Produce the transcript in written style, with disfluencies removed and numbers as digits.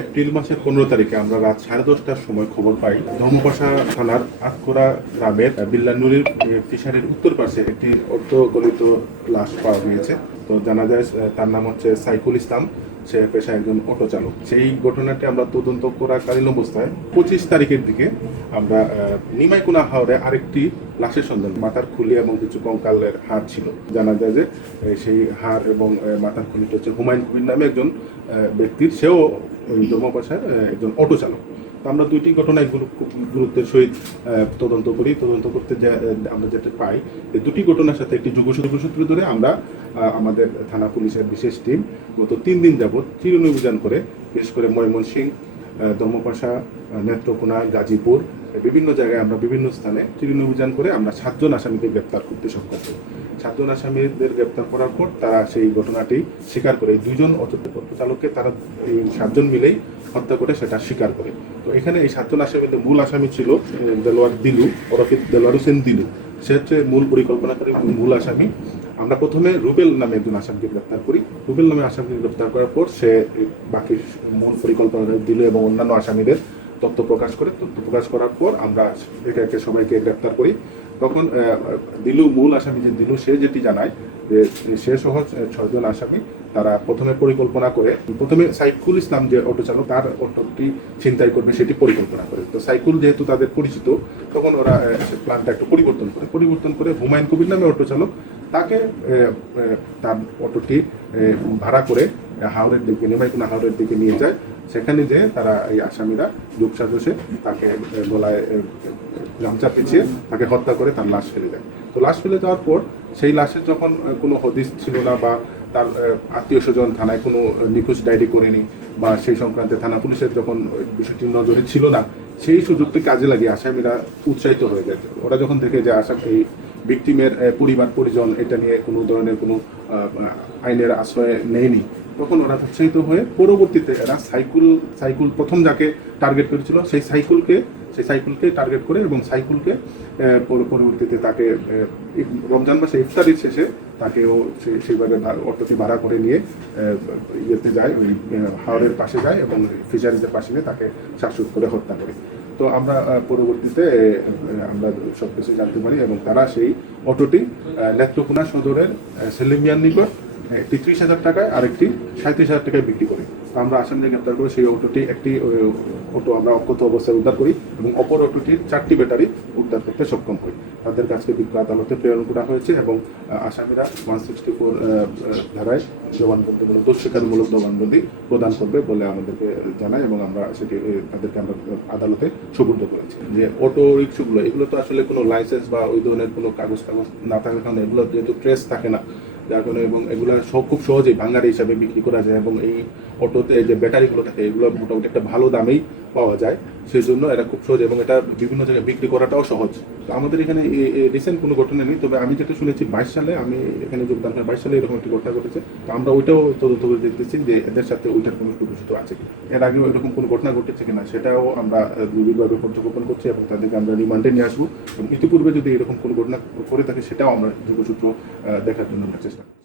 April মাসের 15 তারিখে আমরা রাত 10:30টার সময় খবর পাই ধর্মপাশা থানার আটকোড়া গ্রামের বিল্লানুরির ফিশারির উত্তর পাশে একটি অর্ধগলিত লাশ পাওয়া গিয়েছে। তো জানা যায় তার নাম হচ্ছে সাইফুল ইসলাম, সে পেশায় একজন অটো চালক। সেই ঘটনাটি আমরা তদন্ত করাকালীন অবস্থায় 25 তারিখের দিকে আমরা নিমাইকুনা হাওরে আরেকটি লাশের সন্ধান, মাথার খুলি এবং কিছু কঙ্কালের হাড় ছিল। জানা যায় যে সেই হাড় এবং মাথার খুলিটা হচ্ছে হুমায়ুন কবির নামে একজন ব্যক্তির, সেও ধর্মপাশার একজন অটো চালক। তো আমরা দুইটি ঘটনায় খুব গুরুত্বের সহিত তদন্ত করি। তদন্ত করতে আমরা যেটা পাই, এই দুটি ঘটনার সাথে একটি যোগসূত্র ধরে আমরা আমাদের থানা পুলিশের বিশেষ টিম গত 3 দিন যাবৎ চিরুনি অভিযান করে, বিশেষ করে ময়মনসিংহ, ধর্মপাশা, নেত্রকোনা, গাজীপুর, বিভিন্ন জায়গায় আমরা বিভিন্ন স্থানে চিরুনি অভিযান করে আমরা 7 জন আসামিকে গ্রেপ্তার করতে সক্ষম হই। 7 জন আসামিদের গ্রেপ্তার করার পর তারা সেই ঘটনাটি স্বীকার করে। 2 জন অটো চালককে তারা এই 7 জন মিলেই হত্যা করে সেটা স্বীকার করে। তো এখানে এই 7 জন আসামির মূল আসামি ছিল দেলোয়ার দিলু, ওরফে দেলোয়ার হোসেন দিলু। সে হচ্ছে মূল পরিকল্পনাকারী মূল আসামি। আমরা প্রথমে রুবেল নামে একজন আসামিকে গ্রেপ্তার করি। রুবেল নামে আসামিকে গ্রেপ্তার করার পর সে বাকি মূল পরিকল্পনাকারী দিলু এবং অন্যান্য আসামিদের তথ্য প্রকাশ করে। তথ্য প্রকাশ করার পর আমরা একে একে সবাইকে গ্রেপ্তার করি। তখন দিলু, মূল আসামি যে দিলু, সে যেটি জানায় যে সে সহ 6 জন আসামি তারা প্রথমে পরিকল্পনা করে, প্রথমে সাইফুল ইসলাম যে অটো চালক, তার অটোটি ছিনতাই করবে সেটি পরিকল্পনা করে। তো সাইফুল যেহেতু তাদের পরিচিত, তখন ওরা প্ল্যানটা একটু পরিবর্তন করে হুমায়ুন কবির নামে অটো চালক, তাকে তার অটোটি ভাড়া করে হাওড়ের দিকে, নিমাইকুনা হাওড়ের দিকে নিয়ে যায়। সেখানে যে তারা এই আসামিরা যোগসাজশে তাকে গলায় গামছা পেঁচিয়ে তাকে হত্যা করে তার লাশ ফেলে দেয়। তো লাশ ফেলে দেওয়ার পর সেই লাশের যখন কোনো হদিস ছিল না বা তার আত্মীয় স্বজন থানায় কোনো নিখোঁজ ডায়েরি করেনি বা সেই সংক্রান্তে থানা পুলিশের যখন বিষয়টি নজরে ছিল না, সেই সুযোগটি কাজে লাগিয়ে আসামিরা উৎসাহিত হয়ে গেছে। ওরা যখন দেখে যে এই ভিকটিমের পরিবার পরিজন এটা নিয়ে কোনো ধরনের কোনো আইনের আশ্রয় নেয়নি, তখন ওরা উৎসাহিত হয়ে পরবর্তীতে এরা সাইকুল প্রথম যাকে টার্গেট করেছিল সেই সাইকুলকে টার্গেট করে এবং সাইকুলকে পরবর্তীতে তাকে রমজান মাসে ইফতারির শেষে তাকেও সেইভাবে অটোটি ভাড়া করে নিয়ে ইয়েতে যায়, ওই হাওড়ের পাশে যায় এবং ফিশারিজের পাশে নিয়ে তাকে শ্বাসরোধ করে হত্যা করে। তো আমরা পরবর্তীতে আমরা সব কিছু জানতে পারি এবং তারা সেই অটোটি নেত্রকোনা সদরের সেলিমিয়ার নিকট একটি 30,000 টাকায় আর একটি 37,000 টাকায় বিক্রি করি। আমরা আসামিদের গ্রেপ্তার করে সেই অটোটি একটি অটো আমরা অক্ষত অবস্থায় উদ্ধার করি এবং অপর অটোটির 4টি ব্যাটারি উদ্ধার করতে সক্ষম হই। তাদের কাছে বিজ্ঞ আদালতে প্রেরণ করা হয়েছে এবং আসামিরা 164 ধারায় জবানবন্দিমূলক দোষস্বীকারমূলক জবানবন্দি প্রদান করবে বলে আমাদেরকে জানায় এবং আমরা সেটি তাদেরকে আমরা আদালতে সুপর্দ করেছি। যে অটো রিক্সাগুলো, এগুলো তো আসলে কোনো লাইসেন্স বা ওই ধরনের কোনো কাগজ না থাকার কারণে এগুলো যেহেতু ট্রেস থাকে না, যার কারণে এবং এগুলো খুব সহজেই ভাঙারি হিসাবে বিক্রি করা যায় এবং এই অটোতে যে ব্যাটারিগুলো থাকে এগুলো মোটামুটি একটা ভালো দামেই পাওয়া যায়। সেই জন্য এটা খুব সহজ এবং এটা বিভিন্ন জায়গায় বিক্রি করাটাও সহজ। তো আমাদের এখানে রিসেন্ট কোনো ঘটনা নেই, তবে আমি যেটা শুনেছি 22 সালে আমি এখানে যোগদান করি, 22 সালে এরকম একটি ঘটনা ঘটেছে। তো আমরা ওইটাও তদন্ত করে দেখতেছি যে এদের সাথে ওইটার কোনো সুবিধা আছে কি, এর আগেও এরকম কোনো ঘটনা ঘটেছে কিনা সেটাও আমরা নিবিড়ভাবে পর্যবেক্ষণ করছি এবং তাদেরকে আমরা রিমান্ডে নিয়ে আসবো এবং ইতিপূর্বে যদি এরকম কোনো ঘটনা করে থাকে সেটাও আমরা যোগসূত্র দেখার জন্য চেষ্টা করছি।